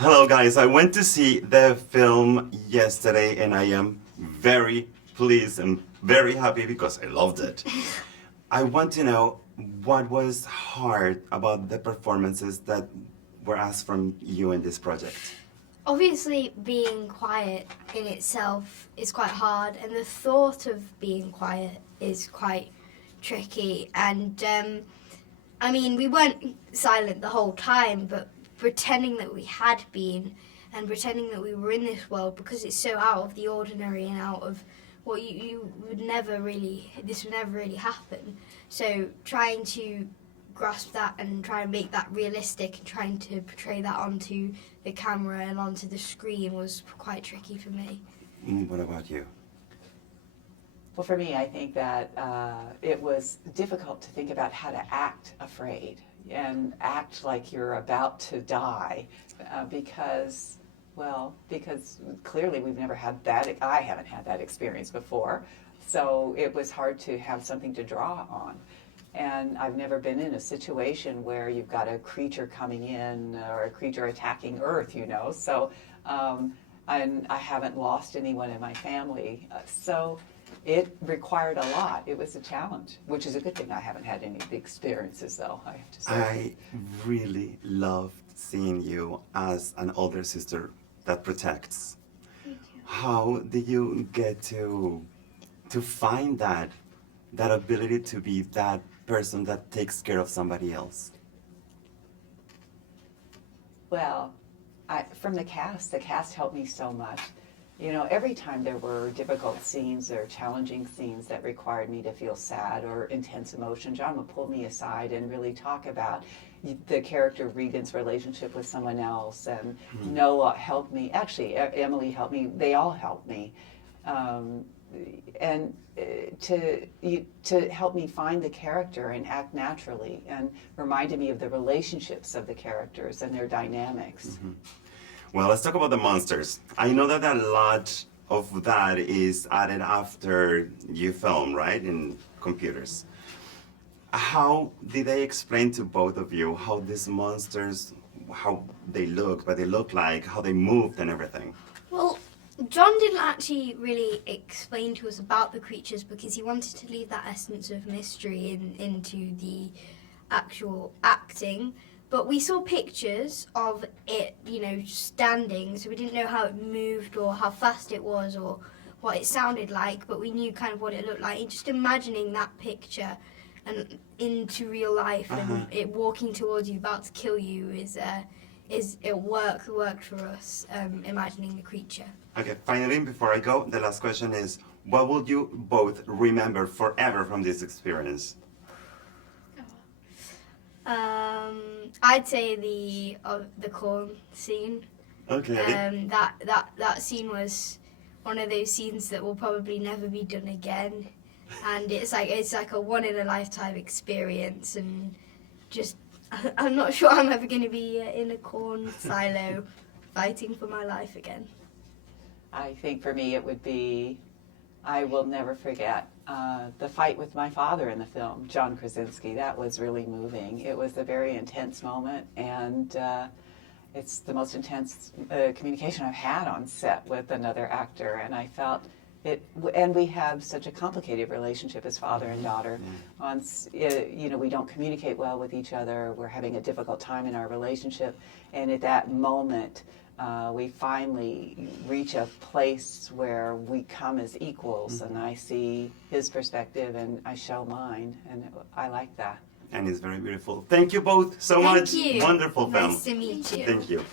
Hello guys, I went to see the film yesterday and I am very pleased and very happy because I loved it. I want to know what was hard about the performances that were asked from you in this project. Obviously, being quiet in itself is quite hard, and the thought of being quiet is quite tricky. And I mean, we weren't silent the whole time, but pretending that we had been and pretending that we were in this world, because it's so out of the ordinary and out of what you would never really, this would never really happen. So trying to grasp that and try and make that realistic and trying to portray that onto the camera and onto the screen was quite tricky for me. What about you? Well, for me, I think that it was difficult to think about how to act afraid and act like you're about to die because clearly we've never had that, I haven't had that experience before, so it was hard to have something to draw on. And I've never been in a situation where you've got a creature coming in or a creature attacking Earth, you know, so and I haven't lost anyone in my family, so it required a lot. It was a challenge, which is a good thing. I haven't had any big experiences, though, I have to say. I really loved seeing you as an older sister that protects. How did you get to find that ability to be that person that takes care of somebody else? Well, from the cast helped me so much. You know, every time there were difficult scenes or challenging scenes that required me to feel sad or intense emotion, John would pull me aside and really talk about the character Regan's relationship with someone else, and Noah helped me. Actually, Emily helped me. They all helped me. And to help me find the character and act naturally, and reminded me of the relationships of the characters and their dynamics. Mm-hmm. Well, let's talk about the monsters. I know that a lot of that is added after you film, right, in computers. How did they explain to both of you how these monsters, how they look, what they look like, how they moved and everything? Well, John didn't actually really explain to us about the creatures because he wanted to leave that essence of mystery into the actual acting. But we saw pictures of it, you know, standing, so we didn't know how it moved or how fast it was or what it sounded like, but we knew kind of what it looked like. And just imagining that picture and into real life and it walking towards you, about to kill you, it worked for us, imagining the creature. Okay, finally, before I go, the last question is, what would you both remember forever from this experience? I'd say the corn scene. Okay. That scene was one of those scenes that will probably never be done again, and it's like a one in a lifetime experience, and just I'm not sure I'm ever going to be in a corn silo fighting for my life again. I think for me it would be, I will never forget the fight with my father in the film, John Krasinski. That was really moving. It was a very intense moment, and it's the most intense communication I've had on set with another actor, and I felt it, and we have such a complicated relationship as father and daughter. You know, we don't communicate well with each other. We're having a difficult time in our relationship, and at that moment, we finally reach a place where we come as equals, and I see his perspective and I show mine, and I like that. And it's very beautiful. Thank you both so much. Thank you. Wonderful film. Nice to meet you. Thank you.